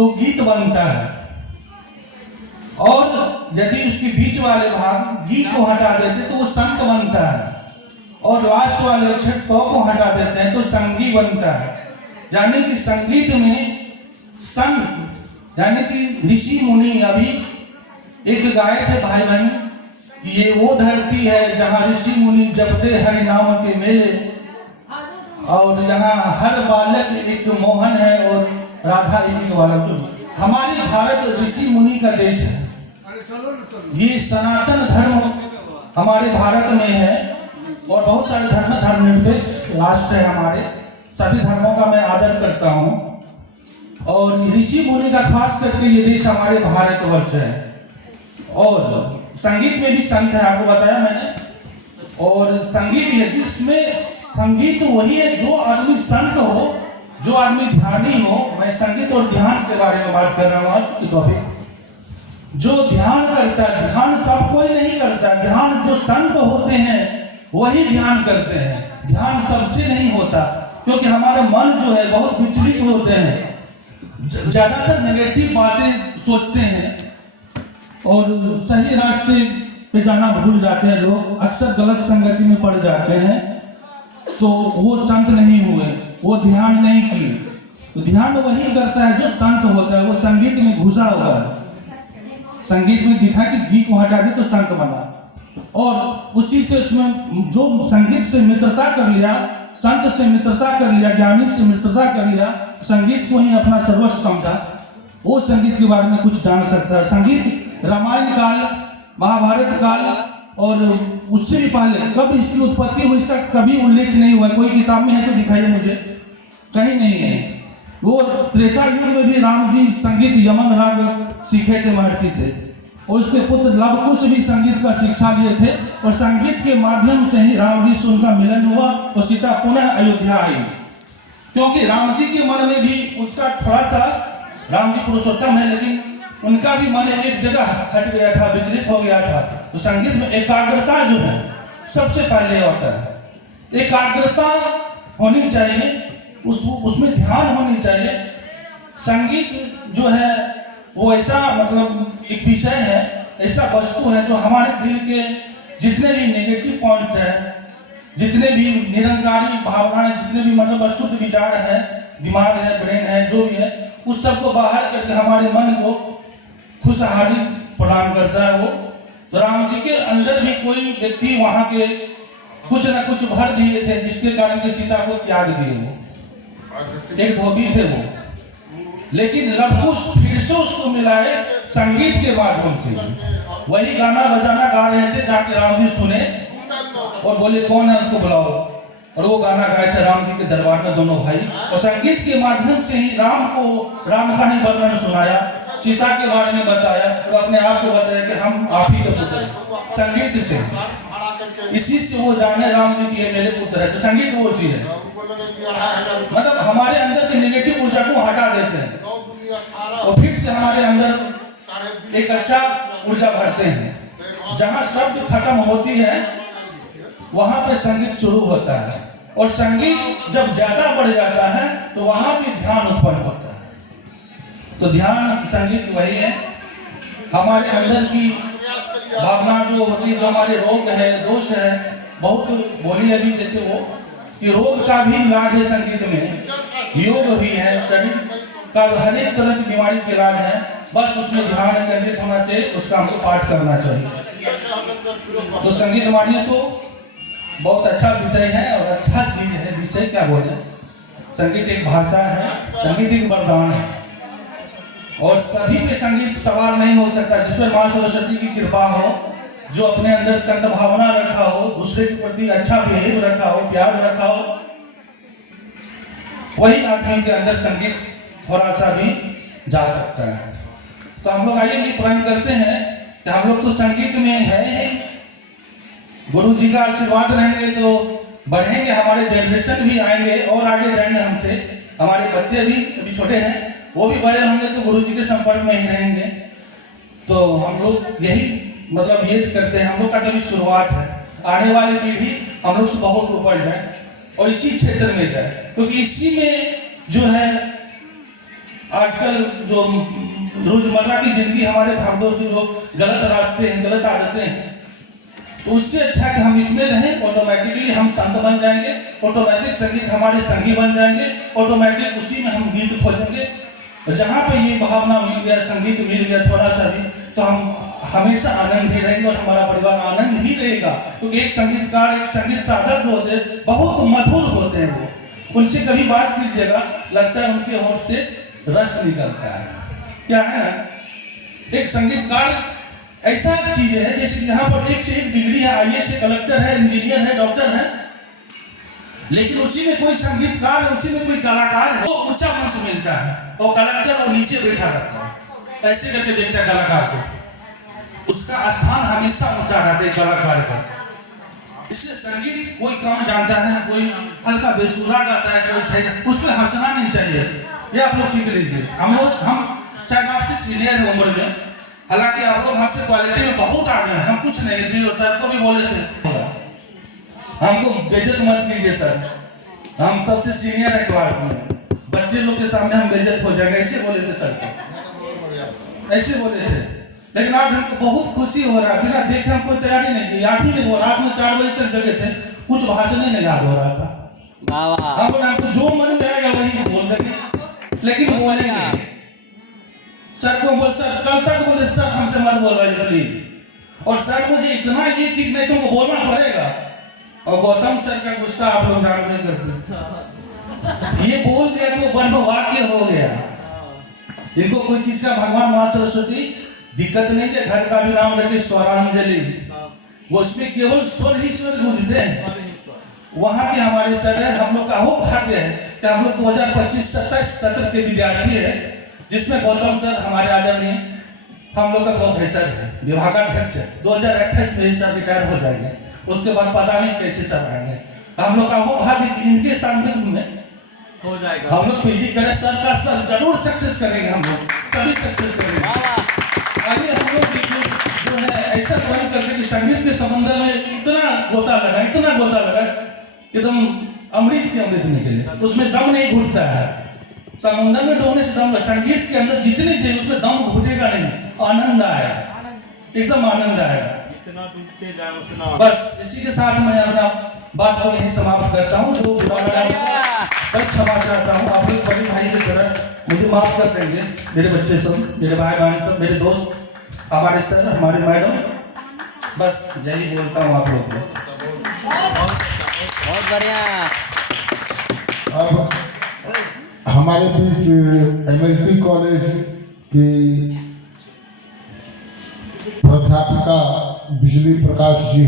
तो गीत बनता है, और यदि उसके बीच वाले भाग गीत को हटा देते तो वो संत बनता है, और लास्ट वाले अक्षर तो को हटा देते हैं तो संगी बनता है। यानी कि संगीत में संत यानी कि ऋषि मुनि, अभी एक गाए थे भाई बहन कि ये वो धरती है जहाँ ऋषि मुनि जपते हरि नाम के मेले, और यहाँ हर बालक एक मोहन है और राधा एक बालक। हमारी भारत ऋषि मुनि का देश है, ये सनातन धर्म हमारे भारत में है, और बहुत सारे धर्मनिरपेक्ष राष्ट्र है हमारे, सभी धर्मों का मैं आदर करता हूँ, और ऋषि मुनि का खास करके ये देश हमारे भारतवर्ष है। और संगीत में भी संत है, आपको बताया मैंने, और संगीत है जिसमें संगीत वही है जो आदमी संत हो, जो आदमी ध्यानी हो। मैं संगीत और ध्यान के बारे में बात कर रहा हूँ आज की टॉपिक। जो ध्यान करता है, ध्यान सब कोई नहीं करता, ध्यान जो संत होते हैं वही ध्यान करते हैं, ध्यान सबसे नहीं होता, क्योंकि हमारा मन जो है बहुत विचलित होते हैं, ज्यादातर नेगेटिव बातें सोचते हैं और सही रास्ते पे जाना भूल जाते हैं लोग, अक्सर गलत संगति में पड़ जाते हैं, तो वो संत नहीं हुए, वो ध्यान नहीं किए। तो ध्यान वही करता है जो संत होता है, वो संगीत में घुसा हुआ है, संगीत में दिखा कि घी को हटा दी तो संत बना, और उसी से उसमें जो संगीत से मित्रता कर लिया, संत से मित्रता कर लिया, ज्ञानी से मित्रता कर लिया, संगीत को ही अपना सर्वस्व समझा, वो संगीत के बारे में कुछ जान सकता है। संगीत रामायण काल, महाभारत काल और उससे भी पहले कब इसकी उत्पत्ति हुई इसका कभी उल्लेख नहीं हुआ। कोई किताब में है तो दिखाइए मुझे, कहीं नहीं है। वो त्रेता युग में भी राम जी संगीत यमन राग सीखे थे महर्षि से, और उसके पुत्र लवकुश भी संगीत का शिक्षा लिए थे, और संगीत के माध्यम से ही राम जी से उनका मिलन हुआ और सीता पुनः अयोध्या आई। क्योंकि राम जी के मन में भी उसका थोड़ा सा, राम जी पुरुषोत्तम है लेकिन उनका भी मन एक जगह हट गया था, विचलित हो गया था। तो संगीत में एकाग्रता जो है सबसे पहले होता है, एकाग्रता होनी चाहिए, उसमें ध्यान होनी चाहिए। संगीत जो है वो ऐसा मतलब एक विषय है, ऐसा वस्तु है जो हमारे दिल के जितने भी नेगेटिव पॉइंट्स हैं, जितने भी निरंकारी भावनाएं, जितने भी मतलब अशुद्ध विचार है, दिमाग है, ब्रेन है, जो भी है, उस सब को बाहर करके हमारे मन को खुशहाली प्रदान करता है वो। तो राम जी के अंदर भी कोई व्यक्ति वहां के कुछ न कुछ भर दिए थे, जिसके कारण के सीता को त्याग दिए। वो एक धोबी थे वो, लेकिन लवकुश फिर से उसको मिलाए संगीत के माध्यम से। वही गाना बजाना गा रहे थे, जाके राम जी सुने और बोले कौन है उसको बुलाओ, और वो गाना गाए थे राम जी के दरबार में दोनों भाई, और संगीत के माध्यम से ही राम को राम का ही वर्णन सुनाया, सीता के बारे में बताया, और अपने आप को बताया कि हम आप ही के पुत्र हैं संगीत से। इसी से वो जाने राम जी की ये मेरे पुत्र है। तो संगीत वो चीज है, मतलब हमारे अंदर की नेगेटिव ऊर्जा को हटा देते हैं और फिर से हमारे अंदर एक अच्छा ऊर्जा भरते हैं। जहाँ शब्द खत्म होती है वहां पे संगीत शुरू होता है, और संगीत जब ज्यादा बढ़ जाता है तो वहां भी ध्यान उत्पन्न होता है। तो ध्यान संगीत वही है, हमारे अंदर की भावना जो होती है, जो हमारे रोग है, दोष है, बहुत बोली अभी जैसे वो कि रोग का भी इलाज है संगीत में, योग भी है, शरीर का हर एक तरह की बीमारी के इलाज है, बस उसमें ध्यान केंद्रित होना चाहिए, उसका हमको पाठ करना चाहिए। तो संगीत मानिए तो बहुत अच्छा विषय है और अच्छा चीज है। विषय क्या बोले, संगीत एक भाषा है, संगीत एक वरदान है, और सभी पे संगीत सवार नहीं हो सकता। जिसमें माँ सरस्वती की कृपा हो, जो अपने अंदर संत भावना रखा हो, दूसरे के प्रति अच्छा बिहेव रखा हो, प्यार रखा हो, वही आदमी के अंदर संगीत थोड़ा सा भी जा सकता है। तो हम लोग आइए ये प्रण करते हैं कि हम लोग तो संगीत में है ही, गुरु जी का आशीर्वाद रहेंगे तो बढ़ेंगे, हमारे जनरेशन भी आएंगे और आगे जाएंगे हमसे, हमारे बच्चे भी अभी छोटे हैं वो भी बड़े होंगे तो गुरु जी के संपर्क में ही रहेंगे। तो हम लोग यही मतलब ये करते हैं, हम लोग का कभी शुरुआत है, आने वाली पीढ़ी हम लोग से बहुत ऊपर जाए और इसी क्षेत्र में जाए, क्योंकि इसी में जो है आजकल जो रोजमर्रा की जिंदगी हमारे भागदौड़ की जो गलत रास्ते हैं, गलत आदतें हैं, तो उससे अच्छा कि हम इसमें रहें, ऑटोमेटिकली हम संत बन जाएंगे, ऑटोमेटिक संगीत हमारे संगी बन जाएंगे, ऑटोमेटिक उसी में हम गीत खोजेंगे। जहाँ पे ये भावना मिल गया, संगीत मिल गया थोड़ा सा भी, तो हम हमेशा आनंद ही रहेंगे और हमारा परिवार आनंद ही रहेगा। क्योंकि एक संगीतकार, एक संगीत साधक जो होते हैं बहुत मधुर होते हैं, वो उनसे कभी बात कीजिएगा लगता है उनके होठ से रस निकलता है। क्या है ना, एक संगीतकार ऐसा चीज है जैसे यहाँ पर एक से एक डिग्री है, आईएएस से कलेक्टर है, इंजीनियर है, डॉक्टर है, लेकिन उसी में कोई संगीतकार है, उसी में कोई कलाकार है, तो ऊंचा मंच मिलता है और कलेक्टर वो नीचे बैठा रहता है, ऐसे करके देखता है कलाकार को, उसका स्थान हमेशा ऊंचा रहता है कलाकार का। इसलिए संगीत कोई कम जानता है, कोई हल्का बेसुरा गाता है, कोई सही, उसमें हंसना नहीं चाहिए। ये आप लोग सीख लीजिए। हम शायद आपसे सीनियर है उम्र में, हालांकि आप लोग हमसे क्वालिटी में बहुत आगे हैं, हम कुछ नहीं। जीरो सर को भी बोले थे हमको बेइज्जत मत कीजिए सर, हम सबसे सीनियर है क्लास में, बच्चे लोग के सामने हम बेइज्जत हो जाएंगे, ऐसे बोले थे सर को, ऐसे बोले थे। लेकिन आज हमको बहुत खुशी हो रहा है, बिना देखे हम कोई तैयारी नहीं की, याद ही नहीं हो रहा, रात में 4 बजे तक जगे थे, कुछ भाषण नहीं याद हो रहा था। हमको जो मन में आएगा वही बोल देंगे, लेकिन बोलेंगे। सर को बोल, सर कल तक बोले सर हमसे मत बोल रहे प्लीज, और सर मुझे इतना ये कि नहीं तुमको बोलना पड़ेगा, और गौतम सर का गुस्सा आप लोग जान नहीं करते, ये बोल दिया तो ब्रह्म वाक्य हो गया। इनको कोई चीज का भगवान मां सरस्वती दिक्कत नहीं है, घर का भी नाम रखे स्वरांजलि, वो उसमें केवल स्वर ही स्वर गूंजते हैं। वहां के हमारे सर है, हम लोग का वो भाग्य है कि हम लोग 2025-27 सत्र के विद्यार्थी है, जिसमें गौतम सर हमारे आदरणीय हम लोग का प्रोफेसर है, विभागाध्यक्ष है। 2028 में ही सर रिटायर हो जाएंगे, उसके बाद पता नहीं कैसे सर आएंगे। हम लोग का वो भाग्य कि इनके सानिध्य में हो जाएगा, हम लोग पीजी करें, सर का सर जरूर सक्सेस करेंगे, हम लोग सभी सक्सेस करेंगे। आइए हम लोग देखिए जो है ऐसा ड्राइंग करते कि संगीत के समंदर में इतना गोता लगा, इतना गोता लगा, एकदम अमृत के अमृत निकले, उसमें दम नहीं घुटता है। समुद्र में डूबने से दम, संगीत के अंदर जितनी देर उसमें दम घुटेगा नहीं, आनंद आएगा, एकदम आनंद आएगा। बस इसी के साथ मैं अपना बात को यही समाप्त करता हूँ। जो बुरा लगा बस क्षमा चाहता हूँ, आप लोग बड़े भाई की तरह मुझे माफ कर देंगे, मेरे बच्चे सब, मेरे भाई बहन सब, मेरे दोस्त, हमारे सर, हमारे मैडम, बस यही बोलता हूँ आप लोग को। बहुत बढ़िया। अब हमारे बीच MLP कॉलेज की प्राध्यापिका बिजली प्रकाश जी